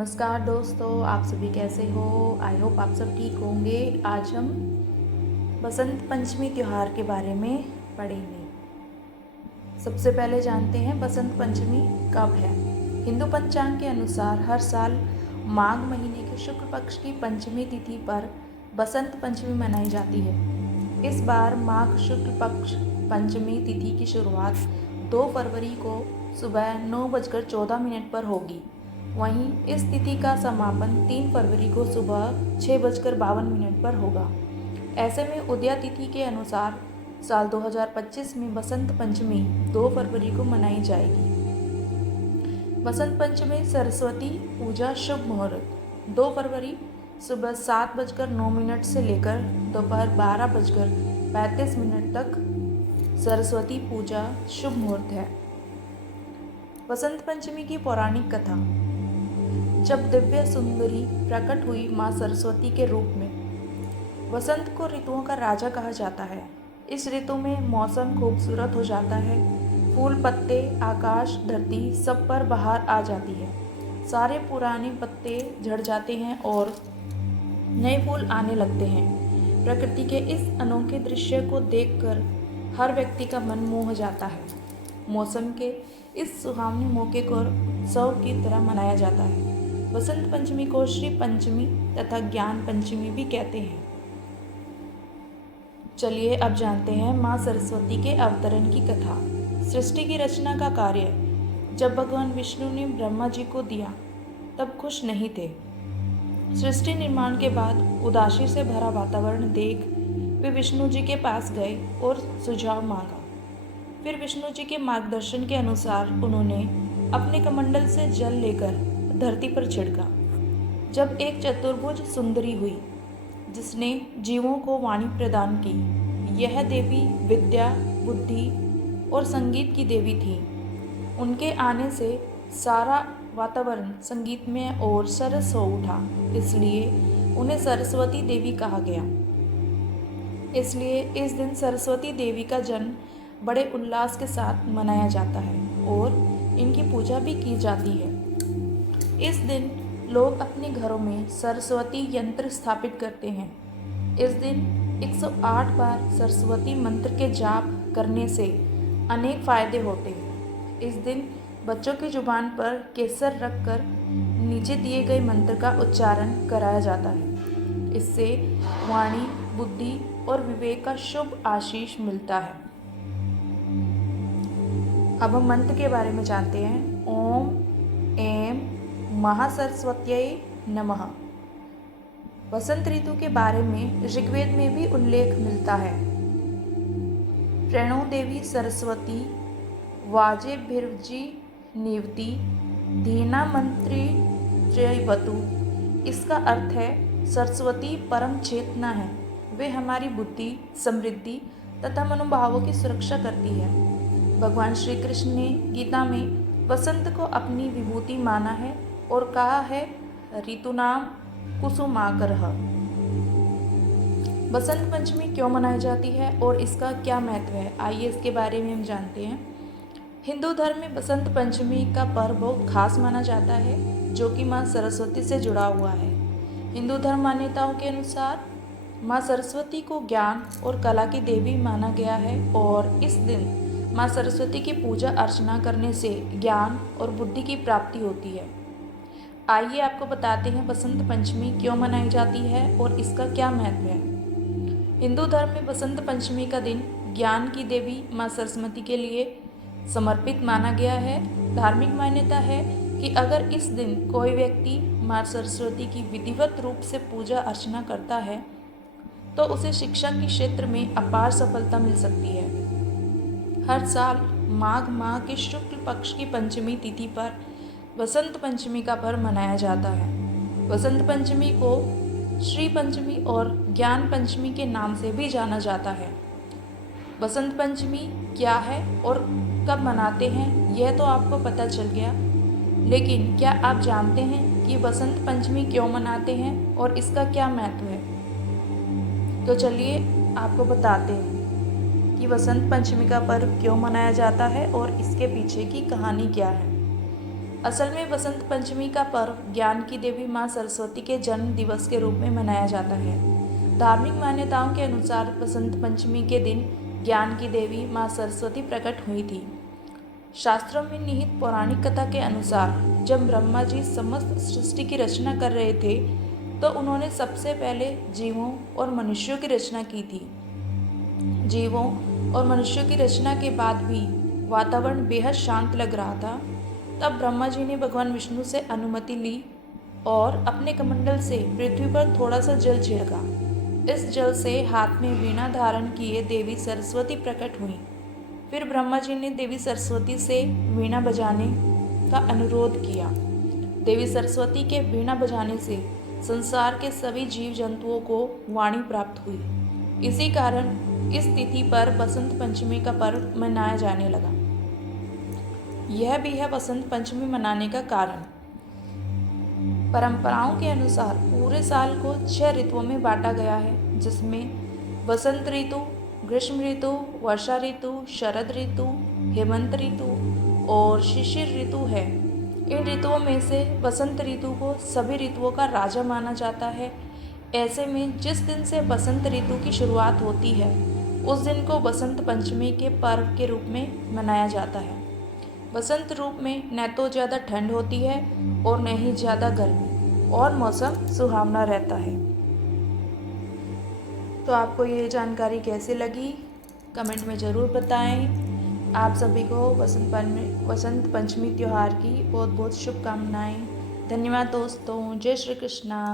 नमस्कार दोस्तों, आप सभी कैसे हो। आई होप आप सब ठीक होंगे। आज हम बसंत पंचमी त्यौहार के बारे में पढ़ेंगे। सबसे पहले जानते हैं बसंत पंचमी कब है। हिंदू पंचांग के अनुसार हर साल माघ महीने के शुक्ल पक्ष की पंचमी तिथि पर बसंत पंचमी मनाई जाती है। इस बार माघ शुक्ल पक्ष पंचमी तिथि की शुरुआत 2 फरवरी को सुबह 9:14 पर होगी। वहीं इस तिथि का समापन 3 फरवरी को सुबह 6:52 पर होगा। ऐसे में उदया तिथि के अनुसार साल 2025 में बसंत पंचमी 2 फरवरी को मनाई जाएगी। बसंत पंचमी सरस्वती पूजा शुभ मुहूर्त 2 फरवरी सुबह 7:09 से लेकर दोपहर 12:35 तक सरस्वती पूजा शुभ मुहूर्त है। बसंत पंचमी की पौराणिक कथा। जब दिव्य सुंदरी प्रकट हुई माँ सरस्वती के रूप में। वसंत को ऋतुओं का राजा कहा जाता है। इस ऋतु में मौसम खूबसूरत हो जाता है। फूल, पत्ते, आकाश, धरती सब पर बहार आ जाती है। सारे पुराने पत्ते झड़ जाते हैं और नए फूल आने लगते हैं। प्रकृति के इस अनोखे दृश्य को देखकर हर व्यक्ति का मन मोह जाता है। मौसम के इस सुहावने मौके को उत्सव की तरह मनाया जाता है। बसंत पंचमी को श्री पंचमी तथा ज्ञान पंचमी भी कहते हैं। चलिए अब जानते हैं माँ सरस्वती के अवतरण की कथा। सृष्टि की रचना का कार्य जब भगवान विष्णु ने ब्रह्मा जी को दिया तब खुश नहीं थे। सृष्टि निर्माण के बाद उदासी से भरा वातावरण देख वे विष्णु जी के पास गए और सुझाव मांगा। फिर विष्णु जी के मार्गदर्शन के अनुसार उन्होंने अपने कमंडल से जल लेकर धरती पर छिड़का। जब एक चतुर्भुज सुंदरी हुई जिसने जीवों को वाणी प्रदान की। यह देवी विद्या, बुद्धि और संगीत की देवी थी। उनके आने से सारा वातावरण संगीतमय और सरस हो उठा, इसलिए उन्हें सरस्वती देवी कहा गया। इसलिए इस दिन सरस्वती देवी का जन्म बड़े उल्लास के साथ मनाया जाता है और इनकी पूजा भी की जाती है। इस दिन लोग अपने घरों में सरस्वती यंत्र स्थापित करते हैं। इस दिन 108 बार सरस्वती मंत्र के जाप करने से अनेक फायदे होते हैं। इस दिन बच्चों की जुबान पर केसर रखकर नीचे दिए गए मंत्र का उच्चारण कराया जाता है। इससे वाणी, बुद्धि और विवेक का शुभ आशीष मिलता है। अब हम मंत्र के बारे में जानते हैं। ओम ऐं महासरस्वत्यै नमः। वसंत ऋतु के बारे में ऋग्वेद में भी उल्लेख मिलता है। प्रणो देवी सरस्वती वाजेभिर्वजी निवति धीना मंत्री जयवतु। इसका अर्थ है सरस्वती परम चेतना है। वे हमारी बुद्धि, समृद्धि तथा मनोभावों की सुरक्षा करती है। भगवान श्री कृष्ण ने गीता में बसंत को अपनी विभूति माना है और कहा है ऋतुनाम कुसुमाकरः। बसंत पंचमी क्यों मनाई जाती है और इसका क्या महत्व है, आइए इसके बारे में हम जानते हैं। हिंदू धर्म में बसंत पंचमी का पर्व बहुत खास माना जाता है, जो कि माँ सरस्वती से जुड़ा हुआ है। हिंदू धर्म मान्यताओं के अनुसार माँ सरस्वती को ज्ञान और कला की देवी माना गया है और इस दिन माँ सरस्वती की पूजा अर्चना करने से ज्ञान और बुद्धि की प्राप्ति होती है। आइए आपको बताते हैं बसंत पंचमी क्यों मनाई जाती है और इसका क्या महत्व है। हिंदू धर्म में बसंत पंचमी का दिन ज्ञान की देवी माँ सरस्वती के लिए समर्पित माना गया है। धार्मिक मान्यता है कि अगर इस दिन कोई व्यक्ति माँ सरस्वती की विधिवत रूप से पूजा अर्चना करता है तो उसे शिक्षा के क्षेत्र में अपार सफलता मिल सकती है। हर साल माघ माह के शुक्ल पक्ष की पंचमी तिथि पर बसंत पंचमी का पर्व मनाया जाता है। बसंत पंचमी को श्री पंचमी और ज्ञान पंचमी के नाम से भी जाना जाता है। बसंत पंचमी क्या है और कब मनाते हैं यह तो आपको पता चल गया, लेकिन क्या आप जानते हैं कि बसंत पंचमी क्यों मनाते हैं और इसका क्या महत्व है। तो चलिए आपको बताते हैं कि बसंत पंचमी का पर्व क्यों मनाया जाता है और इसके पीछे की कहानी क्या है। असल में बसंत पंचमी का पर्व ज्ञान की देवी माँ सरस्वती के जन्म दिवस के रूप में मनाया जाता है। धार्मिक मान्यताओं के अनुसार बसंत पंचमी के दिन ज्ञान की देवी माँ सरस्वती प्रकट हुई थी। शास्त्रों में निहित पौराणिक कथा के अनुसार जब ब्रह्मा जी समस्त सृष्टि की रचना कर रहे थे तो उन्होंने सबसे पहले जीवों और मनुष्यों की रचना की थी। जीवों और मनुष्यों की रचना के बाद भी वातावरण बेहद शांत लग रहा था। तब ब्रह्मा जी ने भगवान विष्णु से अनुमति ली और अपने कमंडल से पृथ्वी पर थोड़ा सा जल छिड़का। इस जल से हाथ में वीणा धारण किए देवी सरस्वती प्रकट हुई। फिर ब्रह्मा जी ने देवी सरस्वती से वीणा बजाने का अनुरोध किया। देवी सरस्वती के वीणा बजाने से संसार के सभी जीव जंतुओं को वाणी प्राप्त हुई। इसी कारण इस तिथि पर बसंत पंचमी का पर्व मनाया जाने लगा। यह भी है बसंत पंचमी मनाने का कारण। परंपराओं के अनुसार पूरे साल को 6 ऋतुओं में बांटा गया है, जिसमें वसंत ऋतु, ग्रीष्म ऋतु, वर्षा ऋतु, शरद ऋतु, हेमंत ऋतु और शिशिर ऋतु है। इन ऋतुओं में से बसंत ऋतु को सभी ऋतुओं का राजा माना जाता है। ऐसे में जिस दिन से बसंत ऋतु की शुरुआत होती है उस दिन को बसंत पंचमी के पर्व के रूप में मनाया जाता है। बसंत रूप में न तो ज़्यादा ठंड होती है और न ही ज़्यादा गर्मी, और मौसम सुहावना रहता है। तो आपको ये जानकारी कैसी लगी कमेंट में ज़रूर बताएं। आप सभी को बसंत पंचमी त्यौहार की बहुत बहुत शुभकामनाएं। धन्यवाद दोस्तों। जय श्री कृष्णा।